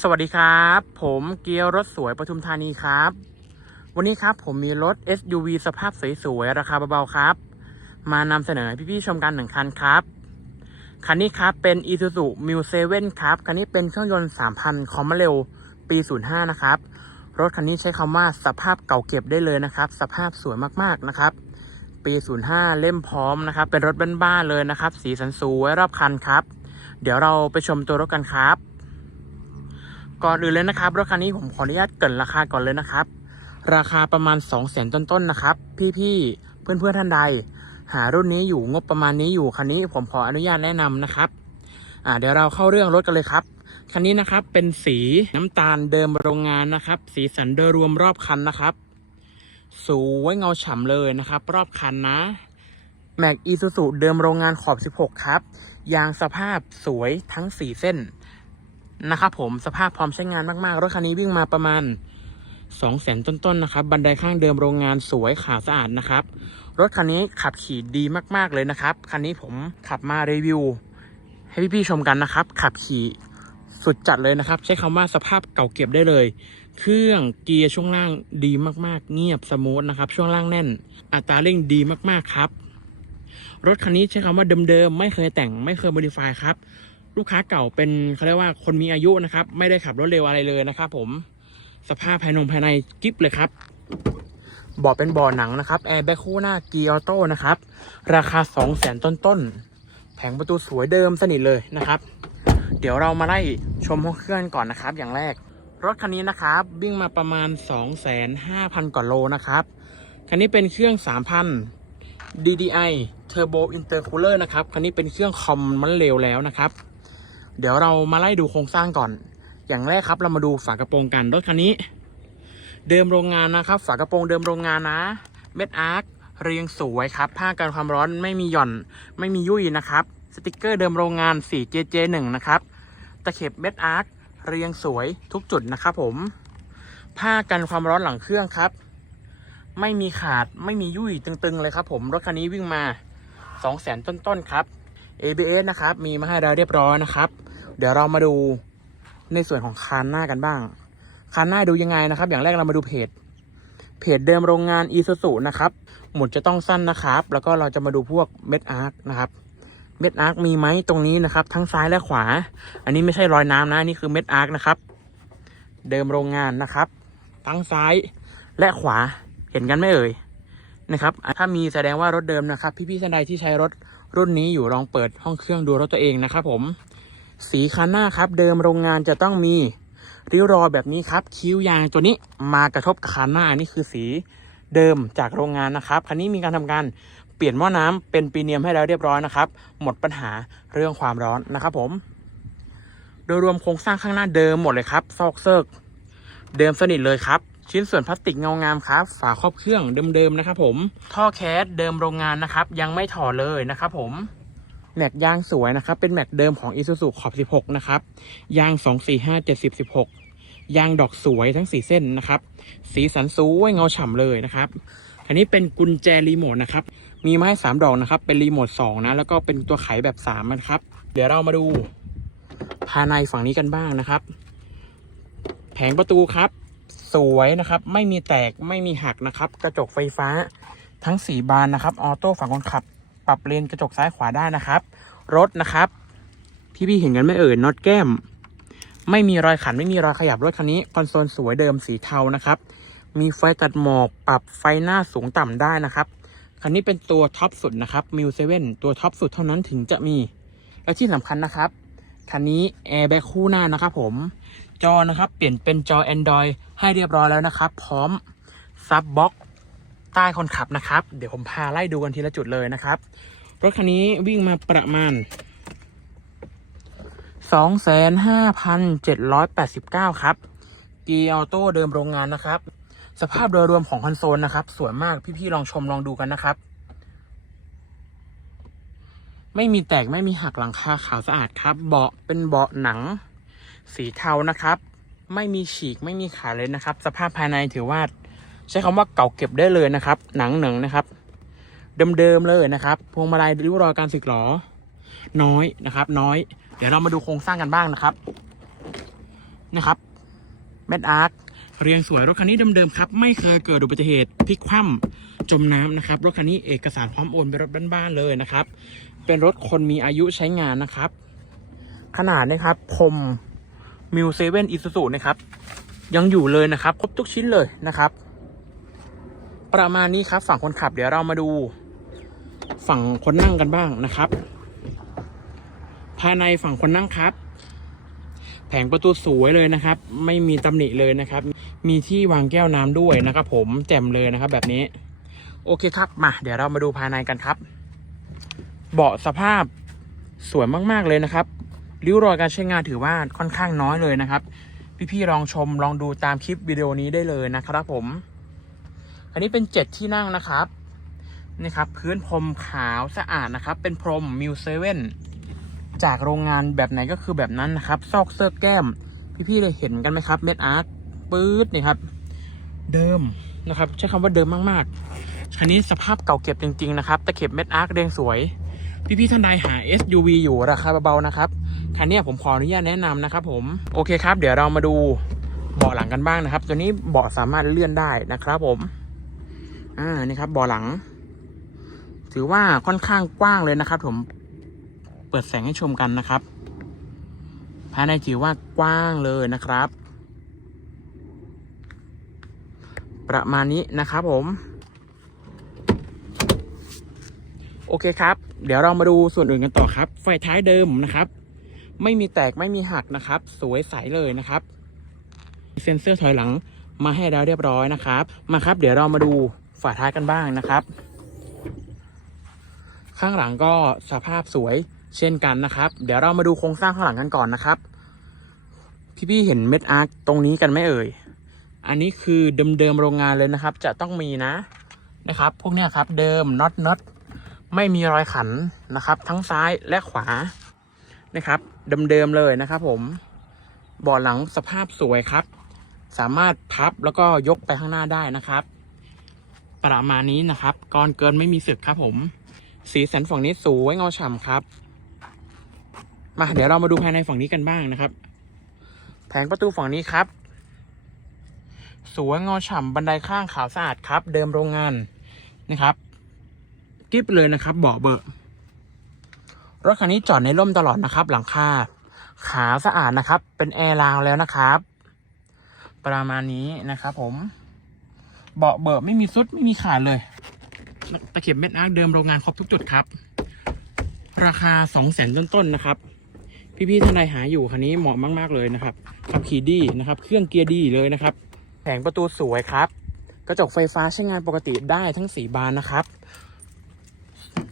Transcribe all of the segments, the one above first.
สวัสดีครับ ผมเกียวรถสวยปทุมธานีครับ วันนี้ครับผมมีรถ SUV สภาพสวยๆ ราคาเบาๆครับ มานำเสนอให้พี่ๆชมกันหนึ่งคันครับ คันนี้ครับเป็น Isuzu m u 7ครับ คันนี้เป็นเครื่องยนต์ 3,000 คอมมาเร็ว ปี 05 นะครับ รถคันนี้ใช้คำว่าสภาพเก่าเก็บได้เลยนะครับ สภาพสวยมากๆนะครับ ปี 05 เล่มพร้อมนะครับ เป็นรถบ้านๆเลยนะครับ สีสันสวยรอบคันครับ เดี๋ยวเราไปชมตัวรถกันครับ ก่อนอื่นเลยนะครับรถคันนี้ผมขออนุญาตเกินราคาก่อนเลยนะครับ ราคาประมาณ2 0 0แสนต้นๆนะครับ พี่ๆเพื่อนๆท่านใด หารุ่นนี้อยู่งบประมาณนี้อยู่คันนี้ผมขออนุญาตแนะนำนะครับอ่าเดี๋ยวเราเข้าเรื่องรถกันเลยครับคันนี้นะครับเป็นสีน้ำตาลเดิมโรงงานนะครับ สีสันโดยรวมรอบคันนะครับสวยเงาฉ่ำเลยนะครับ รอบคันนะแม็กอีซูซูเดิมโรงงานขอบ 16 ครับ ยางสภาพสวยทั้ง 4 เส้น นะครับผมสภาพพร้อมใช้งานมากๆ รถคันนี้วิ่งมาประมาณ2 0 0 0 0 0ต้นๆนะครับ บันไดข้างเดิมโรงงานสวยขาวสะอาดนะครับ รถคันนี้ขับขี่ดีมากๆเลยนะครับ คันนี้ผมขับมารีวิว ให้พี่ๆชมกันนะครับ ขับขี่สุดจัดเลยนะครับ ใช้คำว่าสภาพเก่าเก็บได้เลย เครื่องเกียร์ช่วงล่างดีมากๆ เงียบสมูทนะครับ ช่วงล่างแน่น อัตราเร่งดีมากๆครับ รถคันนี้ใช้คำว่าเดิมๆไม่เคยแต่งไม่เคยโมดิฟายครับ ลูกค้าเก่าเป็นเขาเรียกว่าคนมีอายุนะครับ ไม่ได้ขับรถเร็วอะไรเลยนะครับ ผมสภาพภายนงภายในกิ๊บเลยครับเบาะเป็นเบาะหนังนะครับแอร์แบ็คคู่หน้าเกียร์ออโต้นะครับ ราคา2 0 0แสนต้นๆแผงประตูสวยเดิมสนิทเลยนะครับ เดี๋ยวเรามาไล่ชมห้องเครื่องก่อนนะครับ อย่างแรก รถคันนี้นะครับวิ่งมาประมาณ 25,000กว่าโลนะครับคันนี้เป็นเครื่อง 3,000 DDI Turbo Intercooler นะครับคันนี้เป็นเครื่องคอมมันเร็วแล้วนะครับ เดี๋ยวเรามาไล่ดูโครงสร้างก่อน อย่างแรกครับเรามาดูฝากระโปรงกันรถคันนี้ เดิมโรงงานนะครับ ฝากระโปรงเดิมโรงงานนะ เม็ดอาร์คเรียงสวยครับผ้ากันความร้อนไม่มีหย่อนไม่มียุ่ยนะครับ สติกเกอร์เดิมโรงงาน 4JJ1 นะครับตะเข็บเม็ดอาร์คเรียงสวยทุกจุดนะครับผม ผ้ากันความร้อนหลังเครื่องครับ ไม่มีขาดไม่มียุ่ยตึงๆเลยครับผม รถคันนี้วิ่งมา 2 0 0 0 0 0 ต้นๆครับ ABS นะครับ มีมาให้เราเรียบร้อยนะครับ เดี๋ยวเรามาดูในส่วนของคานหน้ากันบ้าง คานหน้าดูยังไงนะครับ อย่างแรกเรามาดูเพจ เพจเดิมโรงงาน e s u s u นะครับ หมุดจะต้องสั้นนะครับ แล้วก็เราจะมาดูพวกเม็ดอาร์คนะครับ เม็ดอาร์คมีไหมตรงนี้นะครับ ทั้งซ้ายและขวา อันนี้ไม่ใช่รอยน้ำนะนนี่คือเม็ดอาร์คนะครับ เดิมโรงงานนะครับ ทั้งซ้ายและขวา เห็นกันไหมเอ่ย นะครับ ถ้ามีแสดงว่ารถเดิมนะครับ พี่ๆท่านใดที่ใช้รถรุ่นนี้อยู่ลองเปิดห้องเครื่องดูรถตัวเองนะครับผม สีคันหน้าครับ เดิมโรงงานจะต้องมีริ้วรอยแบบนี้ครับ คิ้วยางตัวนี้มากระทบกับคันหน้านี่คือสีเดิมจากโรงงานนะครับ คันนี้มีการทำการเปลี่ยนหม้อน้ำเป็นปีเนียมให้แล้วเรียบร้อยนะครับ หมดปัญหาเรื่องความร้อนนะครับผม โดยรวมโครงสร้างข้างหน้าเดิมหมดเลยครับ ซอกเซิก เดิมสนิทเลยครับ ชิ้นส่วนพลาสติกเงางามครับ ฝาครอบเครื่องเดิมๆนะครับผม ท่อแคสเดิมโรงงานนะครับ ยังไม่ถอดเลยนะครับผม แม็กยางสวยนะครับ เป็นแม็กเดิมของ Isuzu ขอบ 16 นะครับ ยาง 245 70 16 ยางดอกสวยทั้ง 4 เส้นนะครับ สีสันสวยเงาฉ่ำเลยนะครับ อันนี้เป็นกุญแจรีโมทนะครับ มีไม้ 3 ดอกนะครับ เป็นรีโมท 2 นะ แล้วก็เป็นตัวไขแบบ 3 นะครับ เดี๋ยวเรามาดูภายในฝั่งนี้กันบ้างนะครับ แผงประตูครับ สวยนะครับ ไม่มีแตกไม่มีหักนะครับ กระจกไฟฟ้าทั้ง 4 บานนะครับ ออโต้ฝั่งคนขับ ปรับเลนกระจกซ้ายขวาได้นะครับ รถนะครับ พี่ๆเห็นกันไม่เอ่ยน็อตแก้ม ไม่มีรอยขันไม่มีรอยขยับรถคันนี้คอนโซลสวยเดิมสีเทานะครับ มีไฟตัดหมอกปรับไฟหน้าสูงต่ำได้นะครับคันนี้เป็นตัวท็อปสุดนะครับมิวเซเว่นตัวท็อปสุดเท่านั้นถึงจะมี และที่สำคัญนะครับคันนี้แอร์แบ็คคู่หน้านะครับผมจอนะครับ เปลี่ยนเป็นจอ Android ให้เรียบร้อยแล้วนะครับ พร้อมซับบ็อก ใต้คนขับนะครับ เดี๋ยวผมพาไล่ดูกันทีละจุดเลยนะครับ รถคันนี้วิ่งมาประมาณ 25,789 ครับเกียร์ออโต้เดิมโรงงานนะครับ สภาพโดยรวมของคอนโซลนะครับ สวยมากพี่ๆลองชมลองดูกันนะครับ ไม่มีแตกไม่มีหักหลังคาขาวสะอาดครับ เบาะเป็นเบาะหนัง สีเทานะครับ ไม่มีฉีกไม่มีขาดเลยนะครับ สภาพภายในถือว่า ใช้คำว่าเก่าเก็บได้เลยนะครับ หนังหนึ่งนะครับ เดิมๆเลยนะครับ พวงมาลัยริ้วรอยการสึกหรอ น้อยนะครับ น้อย เดี๋ยวเรามาดูโครงสร้างกันบ้างนะครับ นะครับแมดอาร์คเรียงสวยรถคันนี้เดิมๆครับ ไม่เคยเกิดอุบัติเหตุพลิกคว่ำจมน้ำนะครับ รถคันนี้เอกสารพร้อมโอนเป็นรถบ้านๆเลยนะครับ เป็นรถคนมีอายุใช้งานนะครับ ขนาดนะครับพรมมิวเซเว่นอิสุสุนะครับ ยังอยู่เลยนะครับ ครบทุกชิ้นเลยนะครับ ประมาณนี้ครับ ฝั่งคนขับเดี๋ยวเรามาดู ฝั่งคนนั่งกันบ้างนะครับ ภายในฝั่งคนนั่งครับ แผงประตูสวยเลยนะครับ ไม่มีตำหนิเลยนะครับ มีที่วางแก้วน้ำด้วยนะครับ ผมแจ่มเลยนะครับ แบบนี้ โอเคครับมาเดี๋ยวเรามาดูภายในกันครับ เบาะสภาพสวยมากๆเลยนะครับริ้วรอยการใช้งานถือว่าค่อนข้างน้อยเลยนะครับ พี่ๆลองชมลองดูตามคลิปวิดีโอนี้ได้เลยนะครับผม อันนี้เป็นเจ็ดที่นั่งนะครับนี่ครับพื้นพรมขาวสะอาดนะครับ เป็นพรมมิวเซเว่นจากโรงงานแบบไหนก็คือแบบนั้นนะครับ ซอกเสื้อแก้ม พี่ๆเลยเห็นกันไหมครับ เม็ดอาร์ตปื๊ดนี่ครับ เดิมนะครับ ใช้คำว่าเดิมมากๆ คันนี้สภาพเก่าเก็บจริง ๆ นะครับ ตะเข็บเม็ดอาร์ตเรียงสวย พี่ๆท่านใดหา SUV อยู่ราคาเบาๆนะครับคันนี้ผมขออนุญาตแนะนำนะครับ ผมโอเคครับ เดี๋ยวเรามาดูเบาะหลังกันบ้างนะครับ ตัวนี้เบาะสามารถเลื่อนได้นะครับผม อ่านี่ครับบาะหลัง ถือว่าค่อนข้างกว้างเลยนะครับ ผมเปิดแสงให้ชมกันนะครับภายในถือว่ากว้างเลยนะครับ ประมาณนี้นะครับผม โอเคครับ เดี๋ยวเรามาดูส่วนอื่นกันต่อครับ ไฟท้ายเดิมนะครับ ไม่มีแตกไม่มีหักนะครับ สวยใสเลยนะครับ เซ็นเซอร์ถอยหลังมาให้แล้วเรียบร้อยนะครับ มาครับ เดี๋ยวเรามาดู ฝาท้ายกันบ้างนะครับ ข้างหลังก็สภาพสวยเช่นกันนะครับ เดี๋ยวเรามาดูโครงสร้างข้างหลังกันก่อนนะครับ พี่ๆเห็นเม็ดอาร์คตรงนี้กันไหมเอ่ย อันนี้คือเดิมๆโรงงานเลยนะครับ จะต้องมีนะนะครับ พวกนี้ครับเดิมน็อตน็อตไม่มีรอยขันนะครับ ทั้งซ้ายและขวานะครับเดิมๆเลยนะครับ ผมบาะหลังสภาพสวยครับ สามารถพับแล้วก็ยกไปข้างหน้าได้นะครับ ประมาณนี้นะครับกรเกินไม่มีสึกครับผม สีสันฝั่งนี้สวยเงาฉ่ำครับมาเดี๋ยวเรามาดูภายในฝั่งนี้กันบ้างนะครับ แผงประตูฝั่งนี้ครับ สวยเงาฉ่ำบันไดข้างขาวสะอาดครับ เดิมโรงงานนะครับกิฟเลยนะครับเบาะเบอะรถคันนี้จอดในร่มตลอดนะครับ หลังคาขาวสะอาดนะครับ เป็นแอร์ราวแล้วนะครับ ประมาณนี้นะครับผม เบาะเบอะไม่มีซุดไม่มีขาดเลย ตะเข็บเม็ดอาร์คเดิมโรงงานครบทุกจุดครับ ราคาสองแสนต้นๆนะครับ พี่ๆท่านใดหาอยู่คันนี้เหมาะมาก ๆเลยนะครับขับขี่ดีนะครับ เครื่องเกียร์ดีเลยนะครับแผงประตูสวยครับ กระจกไฟฟ้าใช้งานปกติได้ทั้งสีบานนะครับ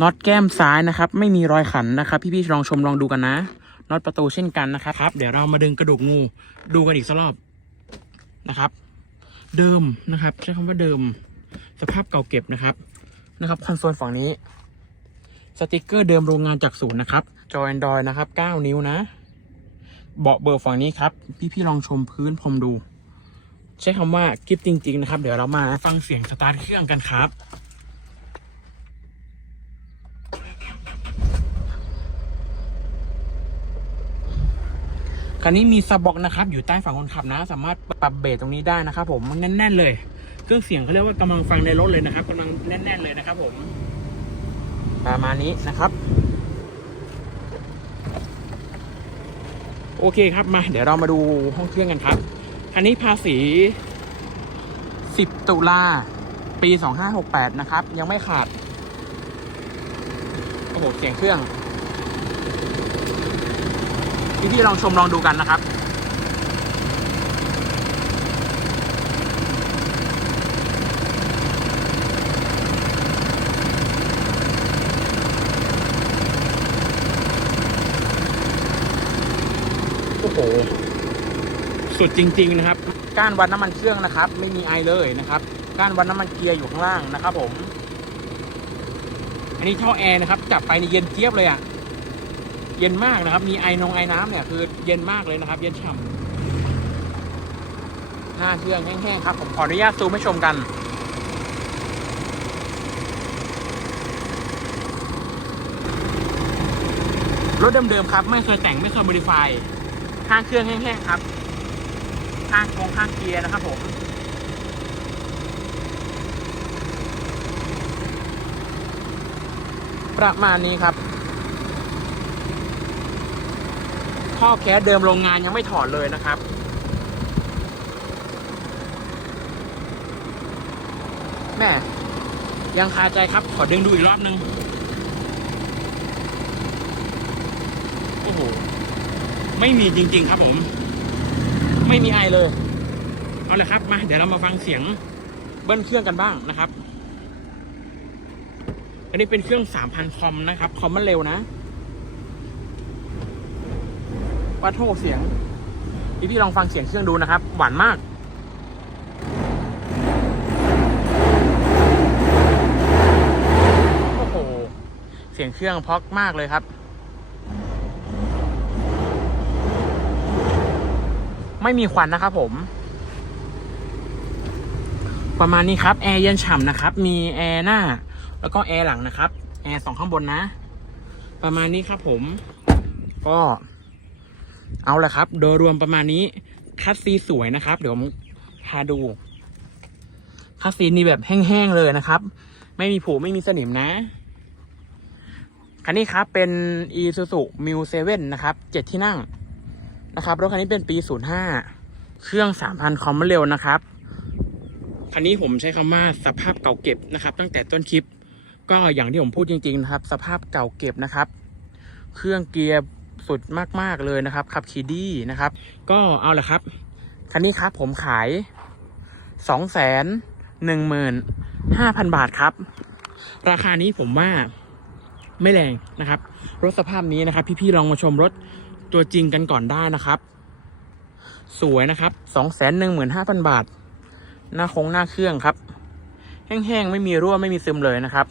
น็อตแก้มซ้ายนะครับ ไม่มีรอยขันนะครับ พี่ๆลองชมลองดูกันนะน็อตประตูเช่นกันนะครับครับ เดี๋ยวเรามาดึงกระดูกงูดูกันอีกสักรอบนะครับ เดิมนะครับ ใช้คำว่าเดิม สภาพเก่าเก็บนะครับนะครับคอนโซลฝั่งนี้ สติกเกอร์เดิมโรงงานจากศูนย์นะครับ จอแอนดรอยนะครับ 9 นิ้วนะ เบาะเบอร์ฝั่งนี้ครับ พี่ๆลองชมพื้นพรมดู ใช้คำว่ากิฟจริง ๆ นะครับ เดี๋ยวเรามาฟังเสียงสตาร์ทเครื่องกันครับ คันนี้มีซับบ็อกนะครับ อยู่ใต้ฝั่งคนขับนะ สามารถปรับเบสตรงนี้ได้นะครับ ผมมันแน่นๆเลย เครื่องเสียงเขาเรียกว่ากำลังฟังในรถเลยนะครับกำลังแน่น ๆเลยนะครับ ผมประมาณนี้นะครับ โอเคครับมา เดี๋ยวเรามาดูห้องเครื่องกันครับคันนี้ภาษี 10 ตุลาปี 2568 นะครับ ยังไม่ขาด โอ้โห เสียงเครื่อง พี่ๆลองชมลองดูกันนะครับโอ้โหสุดจริง ๆ นะครับ ก้านวัดน้ำมันเครื่องนะครับ ไม่มีไอเลยนะครับ ก้านวัดน้ำมันเกียร์อยู่ข้างล่างนะครับ ผม อันนี้ท่อแอร์นะครับ จับไปในเย็นเจี๊ยบเลยอะ่ะ เย็นมากนะครับ มีไอนงไอน้ำเนี่ยคือเย็นมากเลยนะครับ เย็นฉ่ำหน้าเครื่องแห้งๆครับ ผมขออนุญาตซูมให้ชมกัน รถเดิมๆครับ ไม่เคยแต่งไม่เคยโมดิฟายข้างเครื่องแห้งๆครับ ข้างกงข้างเกียร์นะครับผมประมาณนี้ครับ ท่อแก๊สเดิมโรงงานยังไม่ถอดเลยนะครับ แม่ยังคาใจครับ ขอดึงดูอีกรอบนึง โอ้โห ไม่มีจริง ๆ ครับผม ไม่มีไอเลย เอาเลยครับ มา เดี๋ยวเรามาฟังเสียงเบิ้ลเครื่องกันบ้างนะครับ อันนี้เป็นเครื่อง 3,000 คอมนะครับ คอมมันเร็วนะ วัดโทเสียง พี่พี่ลองฟังเสียงเครื่องดูนะครับ หวานมาก โอ้โห เสียงเครื่องพราะมากเลยครับ ไม่มีควันนะครับผม ประมาณนี้ครับ แอร์เย็นฉ่ำนะครับ มีแอร์หน้า แล้วก็แอร์หลังนะครับ แอร์สองข้างบนนะ ประมาณนี้ครับผม ก็ เอาละครับ โดยรวมประมาณนี้ คัดซีสวยนะครับ เดี๋ยวผมพาดู คัดซีนี่แบบแห้งๆเลยนะครับ ไม่มีผุไม่มีสนิมนะ คันนี้ครับเป็น Isuzu m u 7นะครับเจ็ดที่นั่งนะครับรถคันนี้เป็นปี 05 เครื่อง 3,000 คอมเร็วนะครับ คันนี้ผมใช้คำว่าสภาพเก่าเก็บนะครับ ตั้งแต่ต้นคลิป ก็อย่างที่ผมพูดจริง ๆ นะครับ สภาพเก่าเก็บนะครับ เครื่องเกียร์ สุดมาก ๆ เลยนะครับ ขับคีดี้นะครับ ก็เอาละครับ คันนี้ครับผมขายสองแสนหนึ่งหมื่นห้าพันบาทครับ ราคานี้ผมว่าไม่แรงนะครับ รถสภาพนี้นะครับ พี่ ๆ ลองมาชมรถตัวจริงกันก่อนได้นะครับ สวยนะครับสองแสนหนึ่งหมื่นห้าพันบาท หน้าโค้งหน้าเครื่องครับ แห้งๆ ไม่มีรั่วไม่มีซึมเลยนะครับ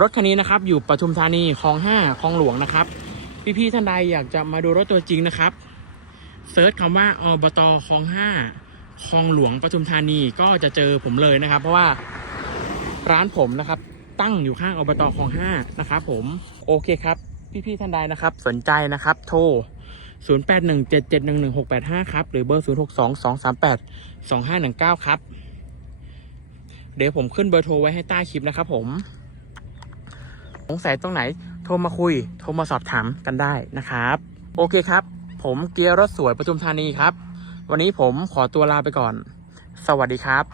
รถคันนี้นะครับ อยู่ปทุมธานีคลองห้าคลองหลวงนะครับ พี่ๆท่านใดอยากจะมาดูรถตัวจริงนะครับเซิร์ชคำว่าอบตคลองห้าคลองหลวงปทุมธานีก็จะเจอผมเลยนะครับ เพราะว่าร้านผมนะครับ ตั้งอยู่ข้างอบตคลองห้านะครับผมโอเคครับ พี่ๆท่านใดนะครับ สนใจนะครับ โทร 0817711685 ครับ หรือเบอร์ 0622382519 ครับ เดี๋ยวผมขึ้นเบอร์โทรไว้ให้ใต้คลิปนะครับผมสงสัยตรงไหน ทรมาคุย โทรมาสอบถามกันได้นะครับ โอเคครับ ผมเกียร์รถสวยประทุมธานีครับ วันนี้ผมขอตัวลาไปก่อน สวัสดีครับ